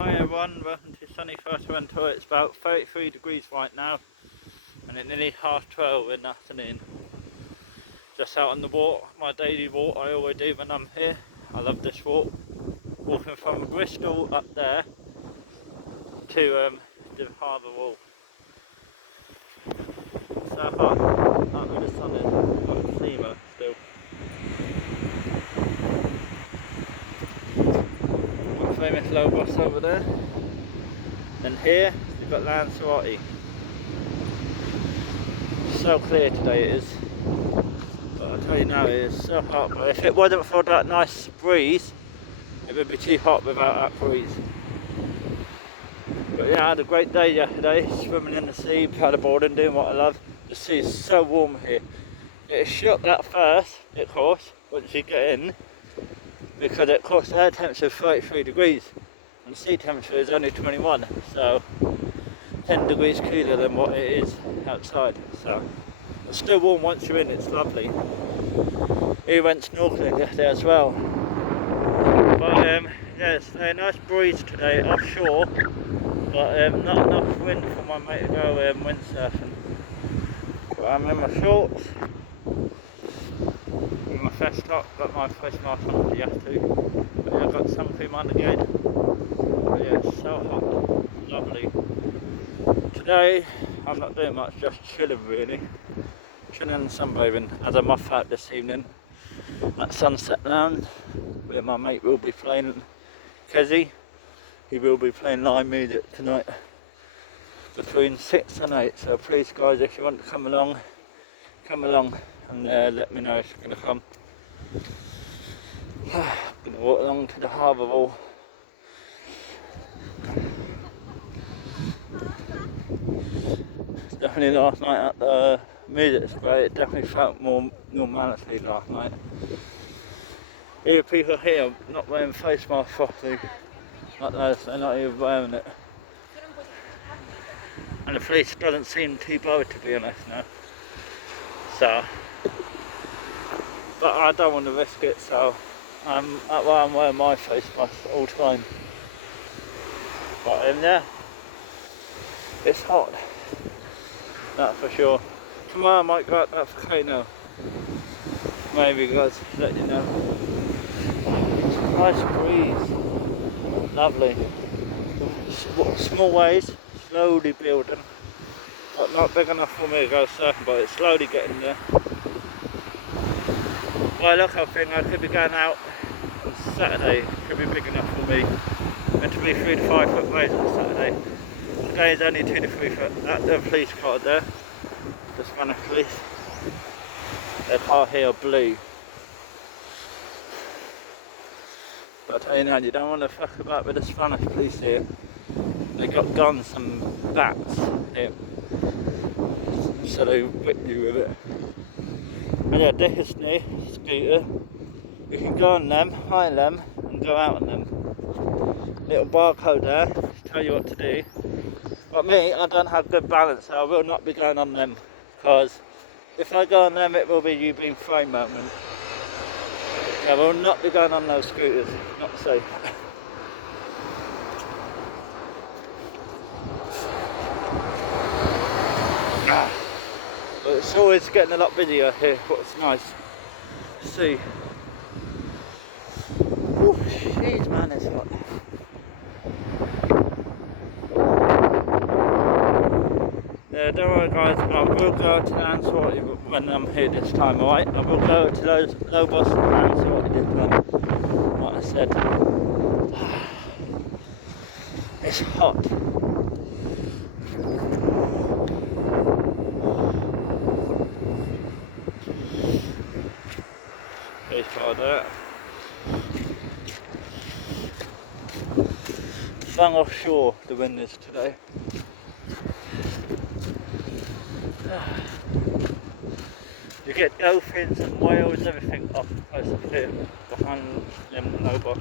Hi everyone, welcome to sunny Fuerteventura. It's about 33 degrees right now and it's nearly 12:30 in the afternoon. Just out on the walk, my daily walk I always do when I'm here. I love this walk. Walking from Bristol up there to the harbour wall. So hot, out where the sun is, got a steamer still. My famous low bus over there. And here we've got Lanzarote. So clear today it is. But I'll tell you now, it is so hot. But if it wasn't for that nice breeze, it would be too hot without that breeze. But yeah, I had a great day yesterday, swimming in the sea, paddleboarding, doing what I love. The sea is so warm here. It shook at first, of course, once you get in, because of course the air temperature is 33 degrees and the sea temperature is only 21, so 10 degrees cooler than what it is outside. So it's still warm once you're in, it's lovely. We went snorkeling yesterday as well. But yeah, it's a nice breeze today offshore, but not enough wind for my mate to go windsurfing. But I'm in my shorts, with my vest top, got my face mask on if you have to. But yeah, I've got sun cream on again. But yeah, it's so hot, lovely. Today I'm not doing much, just chilling really. Chilling and sunbathing as I'm off out this evening at Sunset Lounge, where my mate will be playing Kezzy. He will be playing live music tonight between 6 and 8, so please guys, if you want to come along and let me know if you're going to come. I'm going to walk along to the harbour wall. Definitely last night at the music's great, it definitely felt more normality last night. Here people here not wearing face masks properly, like those, they're not even wearing it. And the police doesn't seem too bothered, to be honest now. So, but I don't want to risk it, so I'm wearing my face mask all the time. But yeah, it's hot, that's for sure. Tomorrow I might go out that volcano. Maybe guys, let you know. Nice breeze, lovely. Small waves, slowly building. But not big enough for me to go surfing, but it's slowly getting there. By look, I think I could be going out on Saturday. Could be big enough for me. Meant to be 3 to 5 foot waves on Saturday. Today is only 2 to 3 foot. That's the police car there. The Spanish police. Their car here blue. But I tell you now, you don't want to fuck about with the Spanish police here. They got guns and bats here, so they whip you with it. And yeah, this is new scooter. You can go on them, hire them, and go out on them. Little barcode there to tell you what to do. But me, I don't have good balance, so I will not be going on them, because if I go on them, it will be you being thrown moment. I will not be going on those scooters, not safe. But it's always getting a lot busier here, what's nice to see. Jeez man, it's hot. Yeah, don't worry guys, I will go to Lanzarote when I'm here this time, alright? I will go to those low bus and Lanzarote this time, like I said. It's hot. Please try that. Bang offshore the wind is today. You get dolphins and whales, everything off the coast of here, behind them low bus.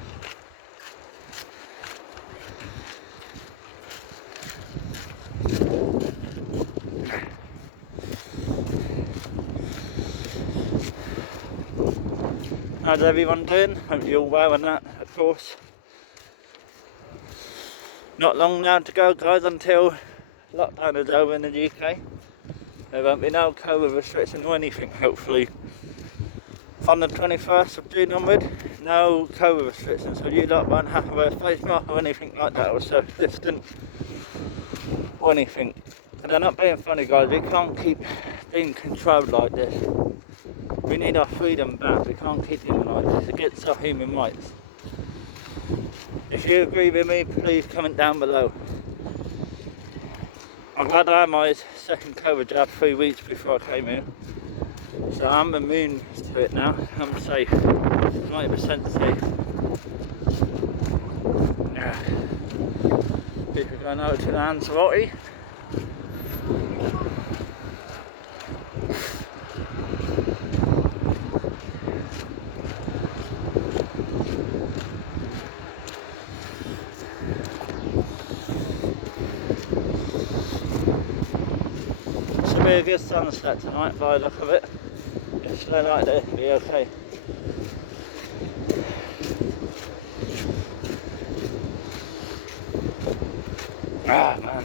How's everyone doing? Hope you're all well and that, of course. Not long now to go, guys, until lockdown is over in the UK. There won't be no COVID restriction or anything, hopefully. From the 21st of June onward, no COVID restrictions, so you lot won't have to wear a face mask or anything like that, or social distance, or anything. And they're not being funny, guys. We can't keep being controlled like this. We need our freedom back. We can't keep doing like this. It's against our human rights. If you agree with me, please comment down below. I'm glad I had my second COVID jab 3 weeks before I came here. So I'm immune to it now. I'm safe. 90% safe. Yeah. People going over to the Lanzarote. Should be a good sunset tonight by the look of it. If they like this, it'll be okay. Ah, man.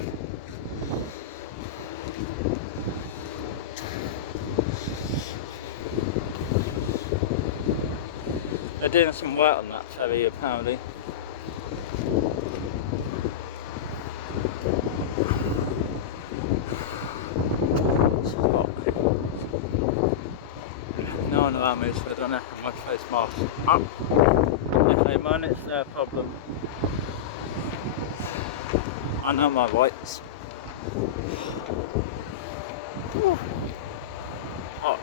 They're doing some work on that ferry apparently. It's hot. No one around me, so I don't have to have my face mask up. If they moan, it's their problem. I know my rights. Hot.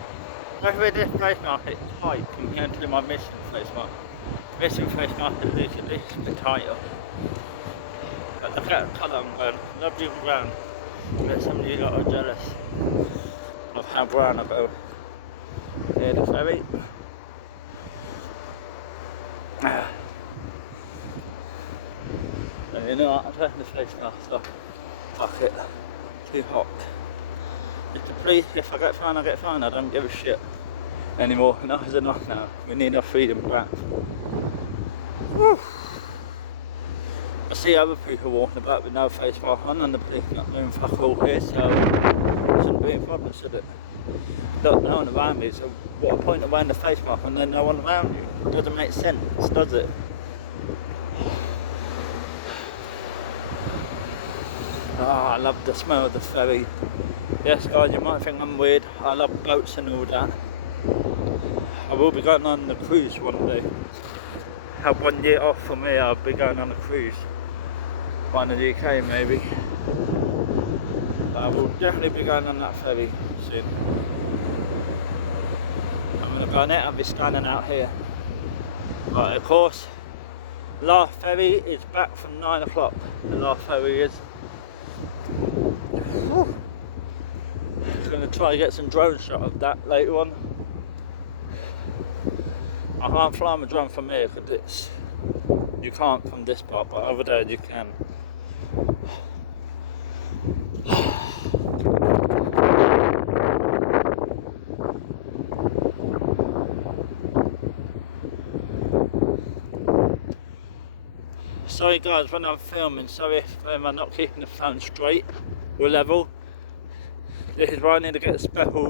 With this face mask, it's tight compared to my mission face mask. Mission face mask is literally a bit tighter. But look at the colour I'm going. Lovely brown. But some of you lot are jealous of how brown I go. Here the ferry. And you know what, I'm taking the face mask off. Fuck it. Too hot. If the police, if I get fined, I get fined. I don't give a shit anymore. Enough is enough now. We need our freedom back. Woo. I see other people walking about with no face mask on and the police not doing fuck all here, so it shouldn't be a problem, should it? Look, no one around me, so what a point of wearing the face mask and then no one around you? It doesn't make sense, does it? Ah, I love the smell of the ferry. Yes, guys, you might think I'm weird. I love boats and all that. I will be going on the cruise one day. Have 1 year off for me, I'll be going on a cruise. One in the UK maybe. But I will definitely be going on that ferry soon. I'm going to go on it, I'll be standing out here. But of course, last ferry is back from 9 o'clock. The last ferry is. I'm going to try to get some drone shot of that later on. I can't fly my drone from here because it's, you can't from this part, but over there you can. Sorry guys, when I'm filming, sorry if I'm not keeping the phone straight or level. This is why I need to get a special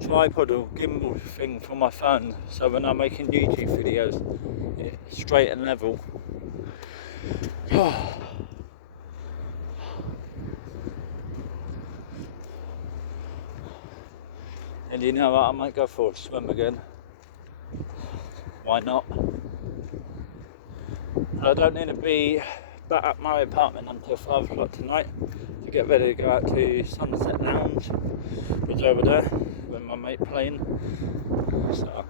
tripod or gimbal thing for my phone, so when I'm making YouTube videos, it's straight and level. And you know what, I might go for a swim again. Why not? I don't need to be back at my apartment until 5 o'clock tonight to get ready to go out to Sunset Lounge, which is over there with my mate playing. So,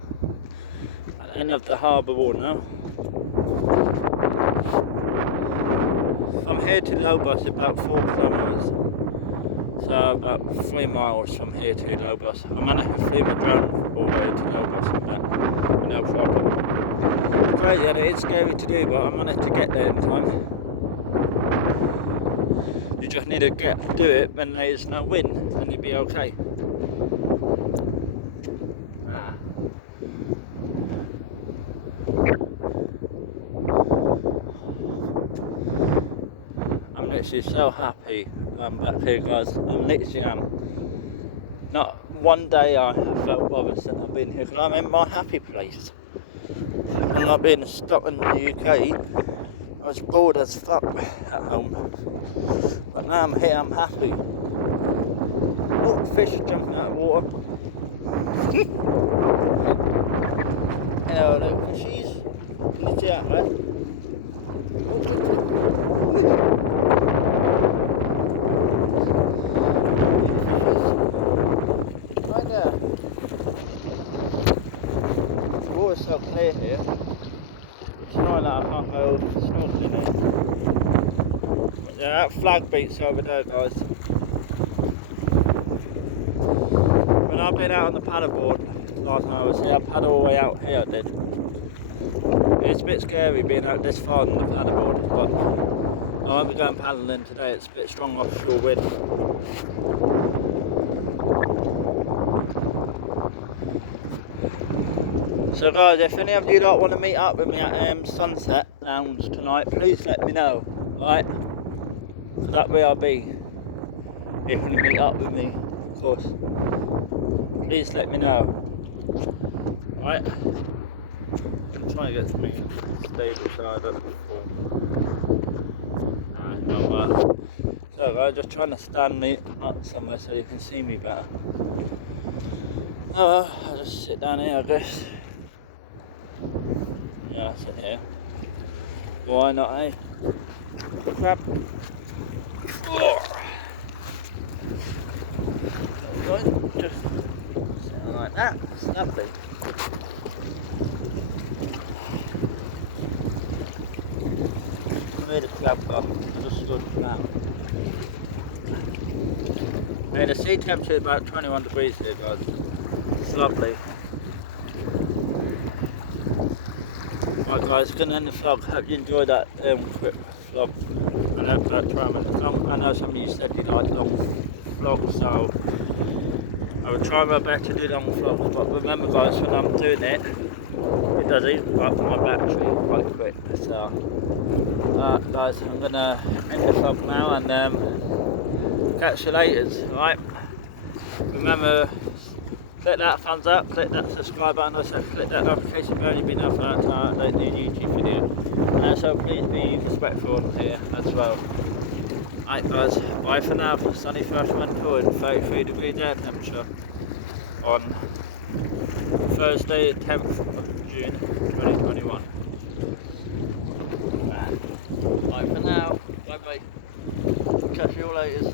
at the end of the harbour wall now. From here to Lobos about 4 kilometres, so about 3 miles from here to Lobos. I managed to flee my drone all the way to Lobos and back, no problem. Great, yeah, it's scary to do, but I managed to get there in time. You just need to do it when there's no wind, and you'll be okay. literally so happy I'm back here, guys. I'm literally not one day I have felt bothered since I've been here, because I'm in my happy place. I'm not being stuck in the UK. I was bored as fuck at home, but now I'm here, I'm happy. Oh, fish are jumping out of water. Hello, little fishies. Can you see that, man? Right there. The water's so clear here. It's annoying that I can't go snorkeling here. But yeah, that flag beat's over there, guys. When I've been out on the paddleboard last night, I was here, I paddled all the way out here, I did. It's a bit scary being out this far on the paddleboard, but I won't be going paddling today. It's a bit strong offshore wind. So guys, if any of you don't want to meet up with me at Sunset Lounge tonight, please let me know, right? So that way I'll be. If you want to meet up with me, of course, please let me know, right? I'm trying to get something stable so I don't fall. Alright, not bad. So guys, just trying to stand me up somewhere so you can see me better. Oh, I'll just sit down here, I guess. Yeah, I'll sit here. Why not, eh? Crap. Oh. Just sitting like that. It's lovely. Where the crab gone? I just stood flat. Yeah, the sea temperature is about 21 degrees here, guys. It's lovely. Right guys, gonna end the vlog. Hope you enjoyed that quick vlog. And I hope that I know some of you said you like long vlogs, so I will try my best to do long vlogs. But remember guys, when I'm doing it, it does eat up my battery quite quick. So guys, I'm gonna end the vlog now and catch you later, right? Remember, click that thumbs up, click that subscribe button, also click that notification bell, you'll be notified when I upload new YouTube video. So please be respectful here as well. Right guys, bye for now from sunny Fuerteventura in 33 degrees air temperature on Thursday 10th of June 2021. Bye for now, bye bye, catch you all later.